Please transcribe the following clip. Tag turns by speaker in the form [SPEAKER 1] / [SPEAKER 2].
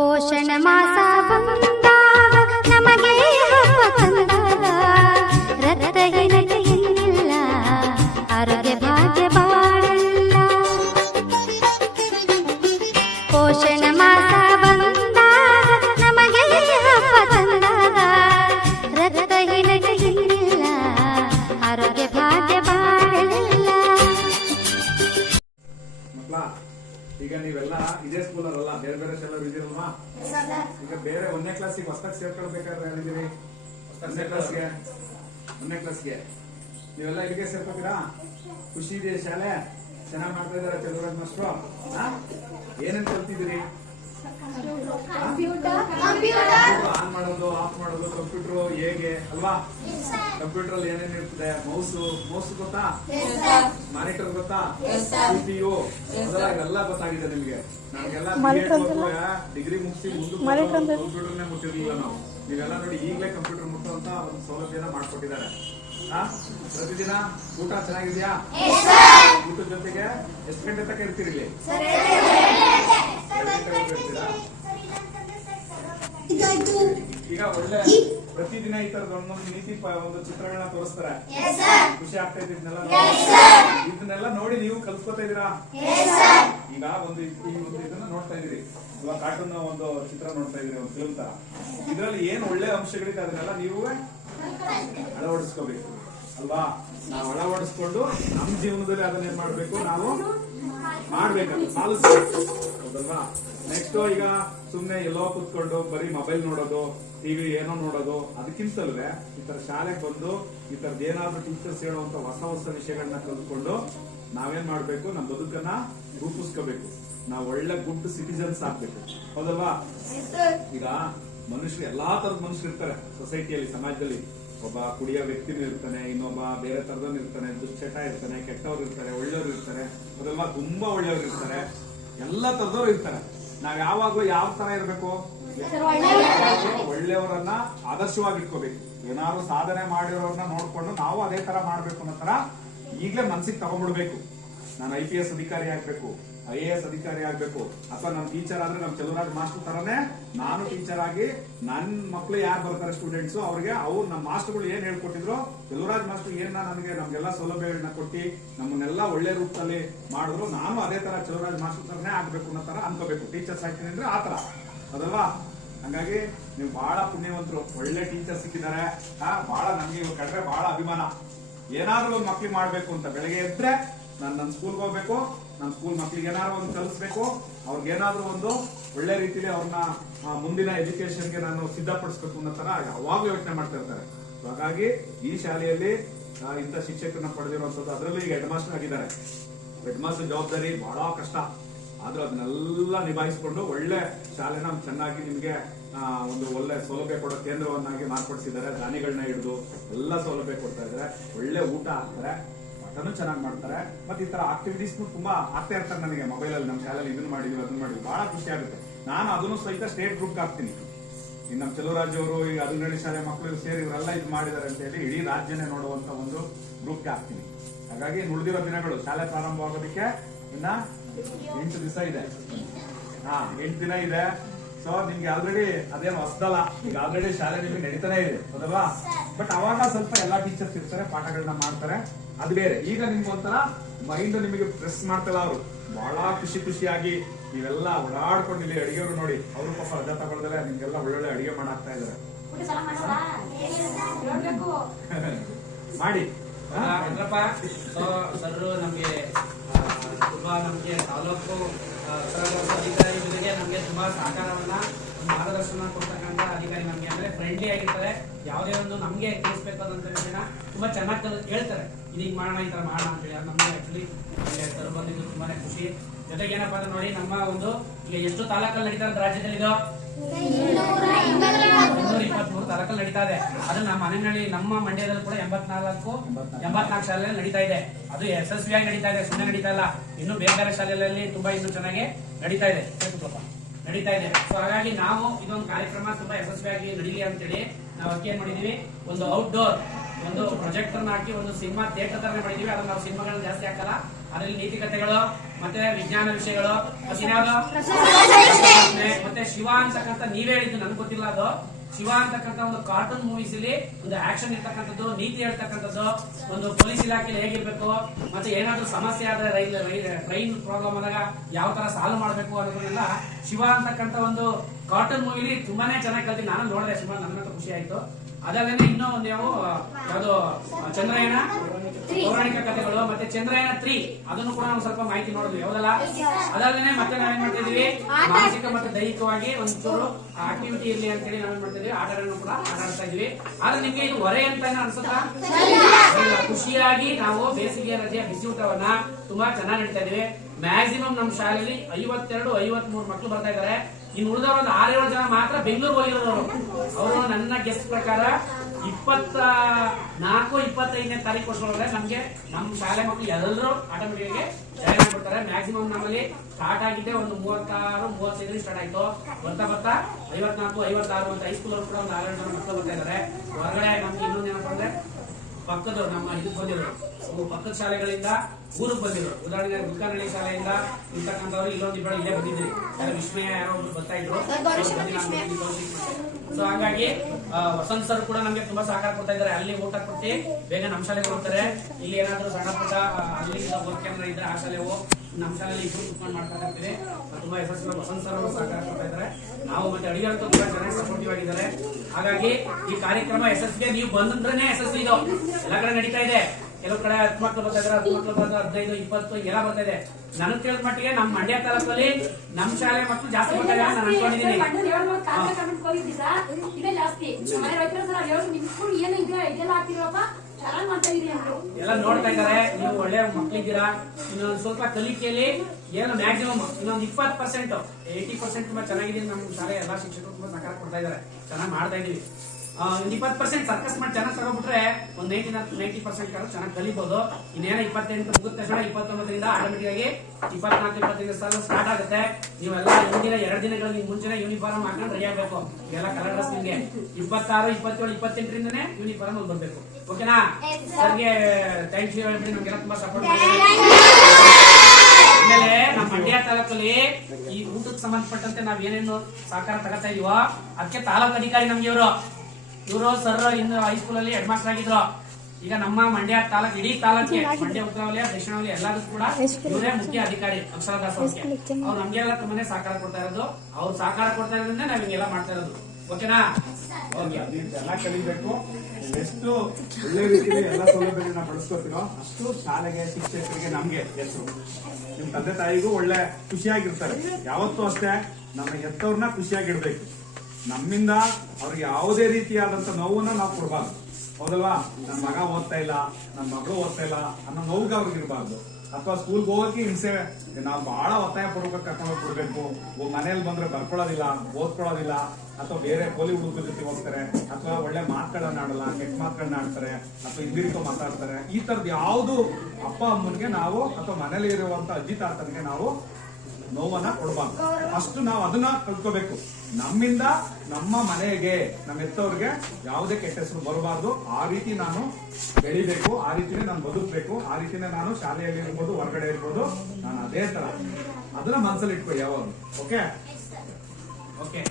[SPEAKER 1] पोषणमासा ಹೊಸದಾಗಿ ಸೇರ್ಕೊಳ್ಬೇಕಾದ್ರೆ ಯಾರಿದ್ದೀರಿ ಒಂದನೇ ಕ್ಲಾಸ್ಗೆ ಒಂದನೇ ಕ್ಲಾಸ್ಗೆ ನೀವೆಲ್ಲ ಇಲ್ಲಿಗೆ ಸೇರ್ಕೋತೀರಾ? ಖುಷಿ ಇದೆ ಶಾಲೆ. ಚೆನ್ನಾಗಿ ಮಾಡ್ತಾ ಇದ್ದಾರೆ ಚಂದ್ರರಾಜ್ ಮಾಸ್ಟ್ರು. ಹಾ? ಏನೇನ್ ಕಲ್ತಿದ್ದೀರಿ? ಆನ್ ಮಾಡೋದು ಆಫ್ ಮಾಡೋದು ಕಂಪ್ಯೂಟರ್ ಹೇಗೆ ಅಲ್ವಾ? ಕಂಪ್ಯೂಟರ್ ಅಲ್ಲಿ ಏನೇನ್ ಇರ್ತದೆ? ಮೌಸ್ ಮೌಸ್ ಗೊತ್ತಾ? ಮಾನಿಟರ್ ಗೊತ್ತಾ? ಸಿಪಿಯು ಎಲ್ಲ ಗೊತ್ತಾಗಿದೆ ನಿಮ್ಗೆ. ನಮಗೆಲ್ಲ ಡಿಗ್ರಿ ಮುಗಿಸಿ ಮುಂದೆ ಕಂಪ್ಯೂಟರ್ನೇ ಮುಟ್ಟಿರ್ಲಿಲ್ಲ ನಾವು. ನೀವೆಲ್ಲ ನೋಡಿ ಈಗಲೇ ಕಂಪ್ಯೂಟರ್ ಮುಟ್ಟುವಂತ ಒಂದು ಸೌಲಭ್ಯನ ಮಾಡ್ಕೊಟ್ಟಿದ್ದಾರೆ? ಪ್ರತಿದಿನ ಊಟ ಚೆನ್ನಾಗಿದ್ಯಾ? ಊಟದ ಜೊತೆಗೆ ಎಷ್ಟು ಗಂಟೆ ತನಕ ಇರ್ತೀರಿ ಇಲ್ಲಿ? ಈಗ ಒಳ್ಳೆ ಪ್ರತಿದಿನ ಈ ತರದ ಒಂದೊಂದು ನೀತಿ ಒಂದು ಚಿತ್ರಗಳನ್ನ ತೋರಿಸ್ತಾರೆ. ಖುಷಿ ಆಗ್ತಾ ಇದೆ ಇದನ್ನೆಲ್ಲ. ಇದನ್ನೆಲ್ಲ ನೋಡಿ ನೀವು ಕಲ್ಸ್ಕೊತಾ ಇದೀರಾ ಈಗ ಒಂದು ಈ ಒಂದು ಇದನ್ನ ನೋಡ್ತಾ ಇದೀರಿ ಇವಾಗ ಕಾರ್ಟೂನ್ ಒಂದು ಚಿತ್ರ ನೋಡ್ತಾ ಇದೀರಿ ಒಂದು ಫಿಲ್ಮ್ ತರ. ಇದರಲ್ಲಿ ಏನ್ ಒಳ್ಳೆ ಅಂಶಗಳಿದೆ ಅದನ್ನೆಲ್ಲ ನೀವು ಅಳವಡಿಸ್ಕೋಬೇಕು ಅಲ್ವಾ? ನಾವು ಅಳವಡಿಸ್ಕೊಂಡು ನಮ್ಮ ಜೀವನದಲ್ಲಿ ಅದನ್ನ ಏನ್ ಮಾಡ್ಬೇಕು? ನಾವು ಮಾಡ್ಬೇಕಲ್ಲ ಪಾಲಿಸ್ಬೇಕು. ಹೌದಲ್ವಾ? ನೆಕ್ಸ್ಟ್ ಈಗ ಸುಮ್ನೆ ಎಲ್ಲೋ ಕುತ್ಕೊಂಡು ಬರೀ ಮೊಬೈಲ್ ನೋಡೋದು ಟಿವಿ ಏನೋ ನೋಡೋದು ಅದಕ್ಕಿಂತಲ್ವೇ ಈ ತರ ಶಾಲೆಗೆ ಬಂದು ಈ ತರದ್ ಏನಾದ್ರೂ ಟೀಚರ್ಸ್ ಹೇಳುವಂತ ಹೊಸ ಹೊಸ ವಿಷಯಗಳನ್ನ ಕಲ್ತ್ಕೊಂಡು ನಾವೇನ್ ಮಾಡ್ಬೇಕು? ನಮ್ಮ ಬದುಕನ್ನ ರೂಪಿಸ್ಕೋಬೇಕು. ನಾವು ಒಳ್ಳೆ ಗುಡ್ ಸಿಟಿಸನ್ಸ್ ಆಗ್ಬೇಕು. ಹೌದಲ್ವಾ? ಈಗ ಮನುಷ್ಯರು ಎಲ್ಲಾ ತರದ ಮನುಷ್ಯರು ಇರ್ತಾರೆ ಸೊಸೈಟಿಯಲ್ಲಿ ಸಮಾಜದಲ್ಲಿ. ಒಬ್ಬ ಕುಡಿಯೋ ವ್ಯಕ್ತಿನೂ ಇರ್ತಾನೆ, ಇನ್ನೊಬ್ಬ ಬೇರೆ ತರದವ್ನು ಇರ್ತಾನೆ, ದುಶ್ಚಟ ಇರ್ತಾನೆ, ಕೆಟ್ಟವ್ರು ಇರ್ತಾರೆ, ಒಳ್ಳೆಯವ್ರು ಇರ್ತಾರೆ ಅದೆಲ್ಲ ತುಂಬಾ ಒಳ್ಳೆಯವ್ರು ಇರ್ತಾರೆ. ಎಲ್ಲ ತರದವ್ರು ಇರ್ತಾರೆ. ನಾವ್ ಯಾವಾಗ್ಲೂ ಯಾವ ತರ ಇರ್ಬೇಕು? ಒಳ್ಳೆಯವರನ್ನ ಆದರ್ಶವಾಗಿ ಇಟ್ಕೋಬೇಕು ಏನಾದ್ರು ಸಾಧನೆ ಮಾಡಿರೋರನ್ನ ನೋಡ್ಕೊಂಡು ನಾವು ಅದೇ ತರ ಮಾಡ್ಬೇಕು ಅನ್ನೋ ತರ ಈಗ್ಲೇ ಮನ್ಸಿಗೆ ತಗೊಂಡ್ಬಿಡ್ಬೇಕು. ನಾನು ಐ ಪಿ ಎಸ್ ಅಧಿಕಾರಿ ಆಗ್ಬೇಕು. ಐ ಎ ಎಸ್ ಅಧಿಕಾರಿ ಆಗ್ಬೇಕು. ಅಥವಾ ನಮ್ ಟೀಚರ್ ಆದ್ರೆ ನಮ್ ಚಲುವರಾಜ್ ಮಾಸ್ಟರ್ ತರನೇ ನಾನು ಟೀಚರ್ ಆಗಿ ನನ್ ಮಕ್ಳು ಯಾರು ಬರ್ತಾರೆ ಸ್ಟೂಡೆಂಟ್ಸ್ ಅವ್ರಿಗೆ ಅವ್ರು ನಮ್ಮ ಮಾಸ್ಟರ್ಗಳು ಏನ್ ಹೇಳ್ಕೊಟ್ಟಿದ್ರು ಚಲುವರಾಜ್ ಮಾಸ್ಟರ್ ಏನ ನನಗೆ ನಮ್ಗೆಲ್ಲ ಸೌಲಭ್ಯಗಳನ್ನ ಕೊಟ್ಟಿ ನಮ್ಮನ್ನೆಲ್ಲ ಒಳ್ಳೆ ರೂಪದಲ್ಲಿ ಮಾಡಿದ್ರು, ನಾನು ಅದೇ ತರ ಚಲುವರಾಜ್ ಮಾಸ್ಟರ್ ತರನೇ ಆಗ್ಬೇಕು ಅನ್ನೋ ತರ ಅನ್ಕೋಬೇಕು. ಟೀಚರ್ಸ್ ಆಗ್ತೀನಿ ಅಂದ್ರೆ ಆತರ ಅದಲ್ವಾ ಹಂಗಾಗಿ ನೀವು ಬಹಳ ಪುಣ್ಯವಂತರು. ಒಳ್ಳೆ ಟೀಚರ್ ಸಿಕ್ಕಿದ್ದಾರೆ. ಬಹಳ ನಮ್ಗೆ ಇವಾಗ ಕಡ್ರೆ ಬಹಳ ಅಭಿಮಾನ. ಏನಾದ್ರೂ ಒಂದು ಮಕ್ಳಿಗೆ ಮಾಡ್ಬೇಕು ಅಂತ ಬೆಳಗ್ಗೆ ಎದ್ರೆ ನಾನು ನನ್ನ ಸ್ಕೂಲ್ಗೆ ಹೋಗ್ಬೇಕು. ನನ್ನ ಸ್ಕೂಲ್ ಮಕ್ಳಿಗೆ ಏನಾದ್ರು ಒಂದು ಕಲಿಸ್ಬೇಕು ಅವ್ರಿಗೆ ಏನಾದ್ರೂ ಒಂದು ಒಳ್ಳೆ ರೀತಿಲಿ ಅವ್ರನ್ನ ಮುಂದಿನ ಎಜುಕೇಶನ್ಗೆ ನಾನು ಸಿದ್ಧಪಡಿಸ್ಬೇಕು ಅನ್ನೋ ತರ ಯಾವಾಗಲೂ ಯೋಚನೆ ಮಾಡ್ತಾ ಇರ್ತಾರೆ. ಹಾಗಾಗಿ ಈ ಶಾಲೆಯಲ್ಲಿ ಇಂಥ ಶಿಕ್ಷಕರನ್ನ ಪಡೆದಿರುವಂಥದ್ದು ಅದರಲ್ಲೂ ಈಗ ಹೆಡ್ ಮಾಸ್ಟರ್ ಆಗಿದ್ದಾರೆ. ಹೆಡ್ ಮಾಸ್ಟರ್ ಜವಾಬ್ದಾರಿ ಬಹಳ ಕಷ್ಟ. ಆದ್ರೂ ಅದನ್ನೆಲ್ಲ ನಿಭಾಯಿಸಿಕೊಂಡು ಒಳ್ಳೆ ಶಾಲೆನ ಚೆನ್ನಾಗಿ ನಿಮ್ಗೆ ಒಂದು ಒಳ್ಳೆ ಸೌಲಭ್ಯ ಕೊಡೋ ಕೇಂದ್ರವನ್ನಾಗಿ ಮಾರ್ಪಡಿಸಿದ್ದಾರೆ. ದಾನಿಗಳನ್ನ ಹಿಡಿದು ಎಲ್ಲ ಸೌಲಭ್ಯ ಕೊಡ್ತಾ ಇದ್ದಾರೆ. ಒಳ್ಳೆ ಊಟ ಹಾಕ್ತಾರೆ. ಪಾಠನೂ ಚೆನ್ನಾಗಿ ಮಾಡ್ತಾರೆ. ಮತ್ತೆ ಈ ತರ ಆಕ್ಟಿವಿಟೀಸ್ ತುಂಬಾ ಆಗ್ತಾ ಇರ್ತಾರೆ ನನಗೆ ಮೊಬೈಲ್ ಅಲ್ಲಿ ನಮ್ಮ ಶಾಲೆಯಲ್ಲಿ ಇದನ್ನ ಮಾಡಿದ್ವಿ, ಅದನ್ನ ಮಾಡಿದ್ವಿ. ಬಹಳ ಖುಷಿ ಆಗುತ್ತೆ. ನಾನು ಅದನ್ನು ಸಹಿತ ಸ್ಟೇಟ್ ಗ್ರೂಪ್ ಹಾಕ್ತೀನಿ. ಇನ್ನು ನಮ್ಮ ಚಲುವರಾಜ್ ಅವರು ಈಗ ಅದನ್ನಡಿ ಶಾಲೆ ಮಕ್ಕಳು ಸೇರಿ ಇವರೆಲ್ಲ ಇದು ಮಾಡಿದ್ದಾರೆ ಅಂತ ಹೇಳಿ ಇಡೀ ರಾಜ್ಯನೇ ನೋಡುವಂತ ಒಂದು ಗ್ರೂಪ್ಗೆ ಹಾಕ್ತೀನಿ. ಹಾಗಾಗಿ ಉಳಿದಿರೋ ದಿನಗಳು, ಶಾಲೆ ಪ್ರಾರಂಭವಾಗೋದಕ್ಕೆ ಇನ್ನ ಎಂಟು ದಿವಸ ಇದೆ. ಹಾ, ಎಂಟು ದಿನ ಇದೆ. ಸೊ ನಿಮ್ಗೆ ಆಲ್ರೆಡಿ ಅದೇನು ಹೊಸದಲ್ಲ. ಈಗ ಆಲ್ರೆಡಿ ಶಾಲೆ ನಿಮಗೆ ನಡೀತಾನೆ ಇದೆ ಅದಲ್ವಾ ಬಟ್ ಅವಾಗ ಸ್ವಲ್ಪ ಎಲ್ಲಾ ಟೀಚರ್ಸ್ ಇರ್ತಾರೆ ಪಾಠಗಳನ್ನ ಮಾಡ್ತಾರೆ. ಅದು ಬೇರೆ. ಈಗ ನಿಮ್ಗೆ ಒಂಥರ ಮೈಂಡ್ ನಿಮಗೆ ಪ್ರೆಸ್ ಮಾಡ್ತಲ್ಲ ಅವರು. ಬಹಳ ಖುಷಿ ಖುಷಿಯಾಗಿ ನೀವೆಲ್ಲ ಓಡಾಡ್ಕೊಂಡು ಇಲ್ಲಿ ಅಡಿಗೆವ್ರು ನೋಡಿ. ಅವರು ಪಾಪ ರಜಾ ತಗೊಳ್ದಲೆ ನಿಮ್ಗೆಲ್ಲ ಒಳ್ಳೊಳ್ಳೆ ಅಡಿಗೆ ಮಾಡಾಕ್ತಾ ಇದಾರೆ ಮಾಡಿ. ಹಾ?
[SPEAKER 2] ಚಂದ್ರಪ್ಪ ಸೊ ಸರ್ ನಮಗೆ ತುಂಬಾ ನಮಗೆ ತಾಲೂಕು ಅಧಿಕಾರಿಗಳಿಗೆ ನಮ್ಗೆ ನಮಗೆ ತುಂಬಾ ಸಹಕಾರವನ್ನ, ಮಾರ್ಗದರ್ಶನ ಕೊಡ್ತಕ್ಕಂಥ ಅಧಿಕಾರಿ ನಮಗೆ ಅಂದ್ರೆ ಫ್ರೆಂಡ್ಲಿ ಆಗಿರ್ತಾರೆ. ಯಾವುದೇ ಒಂದು ನಮಗೆ ತಿಳಿಸ್ಬೇಕು ಅಂತ ವಿಷಯನ ತುಂಬಾ ಚೆನ್ನಾಗಿ ಹೇಳ್ತಾರೆ. ಇದೀಗ ಮಾಡೋಣ, ಈ ತರ ಮಾಡೋಣ ಅಂತ ಹೇಳಿ ಅದು ನಮ್ಗೆ ಆಕ್ಚುಲಿ ಸರ್ ಬಂದಿದ್ದು ತುಂಬಾನೇ ಖುಷಿ. ಜೊತೆಗೆ ಏನಪ್ಪಾ ಅಂದ್ರೆ ನೋಡಿ, ನಮ್ಮ ಒಂದು ಈಗ ಎಷ್ಟು ತಾಲೂಕಲ್ಲಿ ನಡೀತಾರೆ ರಾಜ್ಯದಲ್ಲಿ ಇಪ್ಪತ್ಮೂರು ತಾಲೂಕಲ್ಲಿ ನಡೀತಾ ಇದೆ. ಅದು ನಮ್ಮ ಮನೆಯಲ್ಲಿ ನಮ್ಮ ಮಂಡ್ಯದಲ್ಲಿ ಕೂಡ ಎಂಬತ್ನಾಲ್ಕು ಎಂಬತ್ನಾಲ್ಕು ಶಾಲೆಯಲ್ಲಿ ನಡೀತಾ ಇದೆ. ಅದು ಯಶಸ್ವಿಯಾಗಿ ನಡೀತಾ ಇದೆ ಸುಮ್ಮನೆ ನಡೀತಾ ಇಲ್ಲ. ಇನ್ನು ಬೇರೆ ಬೇರೆ ಶಾಲೆಗಳಲ್ಲಿ ತುಂಬಾ ಇನ್ನು ಚೆನ್ನಾಗಿ ನಡೀತಾ ಇದೆ. ನಡೀತಾ ಇದೆ. ಸೊ ಹಾಗಾಗಿ ನಾವು ಇದೊಂದು ಕಾರ್ಯಕ್ರಮ ತುಂಬಾ ಯಶಸ್ವಿಯಾಗಿ ನಡೀಲಿ ಅಂತೇಳಿ ನಾವು ಅಕ್ಕಿ ಏನ್ ಮಾಡಿದೀವಿ? ಒಂದು ಔಟ್ಡೋರ್ ಒಂದು ಪ್ರೊಜೆಕ್ಟರ್ ಹಾಕಿ ಒಂದು ಸಿನಿಮಾ ಥಿಯೇಟರ್ ತರನೇ ಮಾಡಿದೀವಿ. ಅದನ್ನ ನಾವು ಸಿನಿಮಾಗಳನ್ನ ಜಾಸ್ತಿ ಹಾಕಲ್ಲ. ಅದರಲ್ಲಿ ನೀತಿಕತೆಗಳು ಮತ್ತೆ ವಿಜ್ಞಾನ ವಿಷಯಗಳು ಮತ್ತೆ ಶಿವ ಅಂತಕ್ಕಂಥ ನೀವೇ ಹೇಳಿದ್ದು ನನ್ಗೆ ಗೊತ್ತಿಲ್ಲ ಅದು. ಶಿವ ಅಂತಕ್ಕಂಥ ಒಂದು ಕಾರ್ಟೂನ್ ಮೂವೀಸ್ ಅಲ್ಲಿ ಒಂದು ಆಕ್ಷನ್ ಇರ್ತಕ್ಕಂಥದ್ದು ನೀತಿ ಹೇಳ್ತಕ್ಕಂಥದ್ದು ಒಂದು ಪೊಲೀಸ್ ಇಲಾಖೆಯಲ್ಲಿ ಹೇಗಿರ್ಬೇಕು ಮತ್ತೆ ಏನಾದ್ರು ಸಮಸ್ಯೆ ಆದ್ರೆ ರೈಲ್ ಟ್ರೈನ್ ಪ್ರಾಬ್ಲಮ್ ಆದಾಗ ಯಾವ ತರ ಸಾಲ್ವ್ ಮಾಡ್ಬೇಕು ಅನ್ನೋದನ್ನೆಲ್ಲ ಶಿವ ಅಂತಕ್ಕಂಥ ಒಂದು ಕಾರ್ಟೂನ್ ಮೂವಿಲಿ ತುಂಬಾನೇ ಚೆನ್ನಾಗಿ ಕಲ್ತಿ ನಾನು ನೋಡಿದೆ ಶಿವ ನನಗಂತೂ ಖುಷಿ ಆಯ್ತು. ಅದಲ್ಲದೆ ಇನ್ನೂ ಒಂದು ಯಾವ ಯಾವುದು ಚಂದ್ರಯಾನ ಪೌರಾಣಿಕ ಕಥೆಗಳು ಮತ್ತೆ ಚಂದ್ರಯಾನ ತ್ರೀ ಅದನ್ನು ಕೂಡ ನಾವು ಸ್ವಲ್ಪ ಮಾಹಿತಿ ನೋಡಿದ್ವಿ ಹೌದಲ್ಲ ಅದಲ್ಲದೆ ಮತ್ತೆ ನಾವೇನ್ ಮಾಡ್ತಾ ಇದೀವಿ ಮಾನಸಿಕ ಮತ್ತೆ ದೈಹಿಕವಾಗಿ ಒಂಚೂರು ಆಕ್ಟಿವಿಟಿ ಇರ್ಲಿ ಅಂತೇಳಿ ನಾವೇನ್ ಮಾಡ್ತಾ ಇದೀವಿ ಆಟಗಳನ್ನು ಕೂಡ ಆಟ ಆಡ್ತಾ ಇದೀವಿ ಆದ್ರೆ ನಿಮ್ಗೆ ಇದು ಹೊರೆ ಅಂತ ಅನ್ಸುತ್ತಾ? ಖುಷಿಯಾಗಿ ನಾವು ಬೇಸಿಗೆ ರಜೆಯ ಬಿಸಿ ಊಟವನ್ನ ತುಂಬಾ ಚೆನ್ನಾಗಿ ನಡೀತಾ ಇದೀವಿ ಮ್ಯಾಕ್ಸಿಮಮ್ ನಮ್ಮ ಶಾಲೆಯಲ್ಲಿ ಐವತ್ತೆರಡು ಐವತ್ ಮೂರು ಮಕ್ಕಳು ಬರ್ತಾ ಇದಾರೆ ಇನ್ನು ಉಳಿದವರು ಒಂದು ಆರೇಳು ಜನ ಮಾತ್ರ ಬೆಂಗಳೂರು ಹೋಗಿರೋರು ಅವರು ನನ್ನ ಗೆಸ್ಟ್ ಪ್ರಕಾರ ಇಪ್ಪತ್ತ ನಾಲ್ಕು, ಇಪ್ಪತ್ತೈದನೇ ತಾರೀಕು ವರ್ಷದೊಳಗೆ ನಮ್ಗೆ ನಮ್ಮ ಶಾಲೆ ಮಕ್ಕಳು ಎಲ್ಲರೂ ಆಟೋಮೆಟಿಕ್ ಜಾಯಿನ್ ಆಗ್ಬಿಡ್ತಾರೆ. ಮ್ಯಾಕ್ಸಿಮಮ್ ನಮ್ಮಲ್ಲಿ ಸ್ಟಾರ್ಟ್ ಆಗಿದ್ದೆ ಒಂದು ಮೂವತ್ತಾರು, ಮೂವತ್ತೈದರಲ್ಲಿ ಸ್ಟಾರ್ಟ್ ಆಯ್ತು. ಬರ್ತಾ ಬರ್ತಾ ಐವತ್ನಾಲ್ಕು, ಐವತ್ತಾರು ಅಂತ ಹೈಸ್ಕೂಲ್ ಕೂಡ ಒಂದು ಆರೇಳು ಜನ ಮಕ್ಕಳು ಬರ್ತಾ ಇದ್ದಾರೆ ಹೊರಗಡೆ ನಮ್ಗೆ ಇನ್ನೊಂದು ಏನಪ್ಪಾ ಅಂದ್ರೆ ಪಕ್ಕದವ್ರು ನಮ್ಮ ಇದಕ್ಕೆ ಬಂದಿರೋರು. ಪಕ್ಕದ ಶಾಲೆಗಳಿಂದ ಊರಿಗೆ ಬಂದಿರೋರು. ಉದಾಹರಣೆಗೆ ಮುಖನಹಳ್ಳಿ ಶಾಲೆಯಿಂದ ಇರ್ತಕ್ಕಂಥವ್ರು ಇಲ್ಲೊಂದು ಇಬ್ಬರು ಇಲ್ಲೇ ಬಂದಿದ್ರಿ. ಯಾರು ವಿಸ್ಮಯ ಯಾರೋ ಒಬ್ರು ಬರ್ತಾ ಇದ್ರು. ಸೊ ಹಾಗಾಗಿ ವಸಂತ್ ಸರ್ ಕೂಡ ನಮ್ಗೆ ತುಂಬಾ ಸಹಕಾರ ಕೊಡ್ತಾ ಇದ್ದಾರೆ. ಅಲ್ಲಿ ಊಟ ಕೊಟ್ಟು ಬೇಗ ನಮ್ಮ ಶಾಲೆಗೆ ಹೋಗ್ತಾರೆ. ಇಲ್ಲಿ ಏನಾದ್ರು ಸಣ್ಣ ಪುಟ್ಟ ಅಲ್ಲಿ ವರ್ಕ್ ಇದ್ರೆ ಆ ಶಾಲೆವು ನಮ್ಮ ಶಾಲೆಯಲ್ಲಿ ಇಬ್ರು ಕುತ್ಕೊಂಡು ಮಾಡ್ತಾ ಇರ್ತೀರಿ ತುಂಬಾ ಯಶಸ್ವಿ ವಸಂತ ಸರ್ ಅವರು ಸಹಕಾರ ಕೊಡ್ತಾ ಇದ್ದಾರೆ. ನಾವು ಮತ್ತೆ ಅಡಿಗೆ ತುಂಬಾ ಚೆನ್ನಾಗಿ ಸಪೋರ್ಟಿವ್ ಆಗಿದ್ದಾರೆ. ಹಾಗಾಗಿ ಈ ಕಾರ್ಯಕ್ರಮ ಯಶಸ್ವಿಗೆ ನೀವು ಬಂದ್ರೆ ಯಶಸ್ವಿ ಇದು. ಎಲ್ಲ ಕಡೆ ನಡೀತಾ ಇದೆ. ಕೆಲವು ಕಡೆ ಹತ್ತು ಮಕ್ಕಳು ಬರ್ತಾ ಇದ್ದಾರೆ ಹತ್ತು ಮಕ್ಕಳು ಬರ್ತಾರೆ ಹದಿನೈದು ಇಪ್ಪತ್ತು ಎಲ್ಲ ಬರ್ತಾ ಇದೆ. ನನಗೆ ತಿಳಿದ ಮಟ್ಟಿಗೆ ನಮ್ಮ ಮಂಡ್ಯ ತಾಲೂಕಲ್ಲಿ ನಮ್ಮ ಶಾಲೆ ಮಕ್ಕಳು ಜಾಸ್ತಿ ಬರ್ತಾ ಇದೆ ನಾನು ಅನ್ಕೊಂಡಿದ್ದೀನಿ. ಎಲ್ಲ ನೋಡ್ತಾ ಇದ್ದಾರೆ. ನೀವು ಒಳ್ಳೆ ಮಕ್ಕಳಿದ್ದೀರಾ ಇನ್ನೊಂದು ಸ್ವಲ್ಪ ಕಲಿಕೆಯಲ್ಲಿ ಏನು ಮ್ಯಾಕ್ಸಿಮಮ್ ಇನ್ನೊಂದು ಇಪ್ಪತ್ತು ಪರ್ಸೆಂಟ್ ಏಯ್ಟಿ ಪರ್ಸೆಂಟ್ ತುಂಬಾ ಚೆನ್ನಾಗಿದೆ ನಮ್ಮ ಶಾಲೆ ಎಲ್ಲಾ ಶಿಕ್ಷಕರು ತುಂಬಾ ಸಹಕಾರ ಕೊಡ್ತಾ ಇದ್ದಾರೆ. ಚೆನ್ನಾಗಿ ಮಾಡ್ತಾ ಇದೀವಿ ಇಪ್ಪತ್ತು ಪರ್ಸೆಂಟ್ ಸರ್ಕಸ್ ಮಾಡಿ ಚೆನ್ನಾಗಿ ತಗೋಬಿಟ್ರೆ ಒಂದು ನೈಂಟಿ ನೈಂಟಿ ಪರ್ಸೆಂಟ್ ಚೆನ್ನಾಗಿ ಕಲಿಬಹುದು ಇನ್ನೇನೋ ಇಪ್ಪತ್ತೆಂಟು ಮುಗಿದ ತಕ್ಷಣ ಇಪ್ಪತ್ತೊಂಬತ್ತರಿಂದ ಆಟೋಮೆಟಿಕ್ ಆಗಿ ಇಪ್ಪತ್ನಾಲ್ಕು, ಇಪ್ಪತ್ತೈದು ಸಾಲ ಸ್ಟಾರ್ಟ್ ಆಗುತ್ತೆ. ನೀವೆಲ್ಲ ಮುಂದಿನ ಎರಡು ದಿನಗಳಲ್ಲಿ ಮುಂಚೆನೆ ಯೂನಿಫಾರ್ಮ್ ಹಾಕೊಂಡು ರೆಡಿ ಆಗಬೇಕು. ಎಲ್ಲ ಕಲರ್ ಡ್ರೆಸ್ ನಿಮ್ಗೆ. ಇಪ್ಪತ್ತಾರು, ಇಪ್ಪತ್ತೇಳು, ಇಪ್ಪತ್ತೆಂಟರಿಂದನೇ ಯೂನಿಫಾರ್ಮ್ ಅಲ್ಲಿ ಬರ್ಬೇಕು. ಓಕೆನಾ ಸರ್ಗೆ ಥ್ಯಾಂಕ್ ಯು ಹೇಳ್ಬಿಡಿ, ನಮ್ಗೆಲ್ಲ ತುಂಬಾ ಸಪೋರ್ಟ್ ಆಮೇಲೆ ನಮ್ಮ ಮಂಡ್ಯ ತಾಲೂಕಲ್ಲಿ ಈ ಊಟಕ್ಕೆ ಸಂಬಂಧಪಟ್ಟಂತೆ ನಾವ್ ಏನೇನು ಸಹಕಾರ ತಗೋತಾ ಇದೀವೋ, ಅದಕ್ಕೆ ತಾಲೂಕು ಅಧಿಕಾರಿ ನಮ್ಗೆ ಇವರು. ಇವರು ಸರ್ ಇನ್ನು ಹೈಸ್ಕೂಲ್ ಅಲ್ಲಿ ಹೆಡ್ ಮಾಸ್ಟರ್ ಆಗಿದ್ರು. ಈಗ ನಮ್ಮ ಮಂಡ್ಯ ತಾಲೂಕು ಇಡೀ ತಾಲೂಕಿಗೆ ಮಂಡ್ಯ ಉತ್ತರ ವಲಯ ದಕ್ಷಿಣ ವಲಯ ಎಲ್ಲದಕ್ಕೂ ಕೂಡ ಇವರೇ ಮುಖ್ಯ ಅಧಿಕಾರಿ ಅಕ್ಷರದಾಸ್ ಅವ್ರಿಗೆ. ಅವ್ರು ನಮ್ಗೆಲ್ಲ ತುಂಬಾನೇ ಸಹಕಾರ ಕೊಡ್ತಾ ಇರೋದು. ಅವ್ರು ಸಹಕಾರ ಕೊಡ್ತಾ ಇರೋದ್ರಿಂದ ನಾವ್ ಹಿಂಗೆಲ್ಲ ಮಾಡ್ತಾ ಇರೋದು. ಓಕೆನಾ ಓಕೆ.
[SPEAKER 1] ಎಲ್ಲ ಕಲಿಬೇಕು. ಎಷ್ಟು ಒಳ್ಳೆ ರೀತಿಯಲ್ಲಿ ಎಲ್ಲ ಸೌಲಭ್ಯಗಳನ್ನ ಬಳಸ್ಕೊತೀರೋ ಅಷ್ಟು ಶಾಲೆಗೆ ಶಿಕ್ಷಕರಿಗೆ ನಮ್ಗೆ ಹೆಸರು. ನಿಮ್ ತಂದೆ ತಾಯಿಗೂ ಒಳ್ಳೆ ಖುಷಿಯಾಗಿರ್ತಾರೆ. ಯಾವತ್ತೂ ಅಷ್ಟೇ ನಮ್ಮ ಎತ್ತವ್ರನ್ನ ಖುಷಿಯಾಗಿಡ್ಬೇಕು. ನಮ್ಮಿಂದ ಅವ್ರಿಗೆ ಯಾವುದೇ ರೀತಿಯಾದಂತ ನೋವನ್ನ ನಾವು ಕೊಡಬಾರ್ದು. ಹೌದಲ್ವಾ? ನನ್ನ ಮಗ ಓದ್ತಾ ಇಲ್ಲ ನನ್ನ ಮಗಳು ಓದ್ತಾ ಇಲ್ಲ ಅನ್ನೋ ನೋವಿಗೆ ಅವ್ರಿಗೆ ಇರಬಾರ್ದು. ಅಥವಾ ಸ್ಕೂಲ್ಗೆ ಹೋಗಕ್ಕೆ ಹಿಂಸೆ. ನಾವು ಬಹಳ ಒತ್ತಾಯ ಪೂರ್ವಕ ಕರ್ಕೊಂಡು ಕೊಡ್ಬೇಕು ಮನೇಲಿ ಬಂದ್ರೆ ಬರ್ಕೊಳ್ಳೋದಿಲ್ಲ, ಓದ್ಕೊಳ್ಳೋದಿಲ್ಲ. ಅಥವಾ ಬೇರೆ ಪೋಲಿ ಹುಡುಗರ ಜೊತೆ ಹೋಗ್ತಾರೆ. ಅಥವಾ ಒಳ್ಳೆ ಮಾತುಗಳನ್ನ ಆಡಲ್ಲ, ಕೆಟ್ಟ ಮಾತುಗಳನ್ನ ಆಡ್ತಾರೆ. ಅಥವಾ ಇಂದಿರಿಕೋ ಮಾತಾಡ್ತಾರೆ. ಈ ತರದ್ ಯಾವುದು ಅಪ್ಪ ಅಮ್ಮನಿಗೆ ನಾವು ಅಥವಾ ಮನೇಲಿ ಇರುವಂತ ಅಜ್ಜಿ ತಾತನಿಗೆ ನಾವು ನೋವನ್ನ ಕೊಡಬಾರ್ದು. ಫಸ್ಟ್ ನಾವು ಅದನ್ನ ಕಲ್ತ್ಕೋಬೇಕು. ನಮ್ಮಿಂದ ನಮ್ಮ ಮನೆಗೆ ನಮ್ಮ ಎತ್ತವ್ರಿಗೆ ಯಾವುದೇ ಕೆಟ್ಟ ಹೆಸರು ಬರಬಾರ್ದು. ಆ ರೀತಿ ನಾನು ಬೆಳಿಬೇಕು ಆ ರೀತಿನೇ ನಾನು ಬದುಕಬೇಕು ಆ ರೀತಿನೇ ನಾನು ಶಾಲೆಯಲ್ಲಿ ಇರ್ಬೋದು ಹೊರಗಡೆ ಇರ್ಬೋದು ನಾನು ಅದೇ ತರ ಅದನ್ನ ಮನಸ್ಸಲ್ಲಿ ಇಟ್ಕೊಳ್ಳಿ ಯಾವಾಗ ಓಕೆ
[SPEAKER 2] ಓಕೆ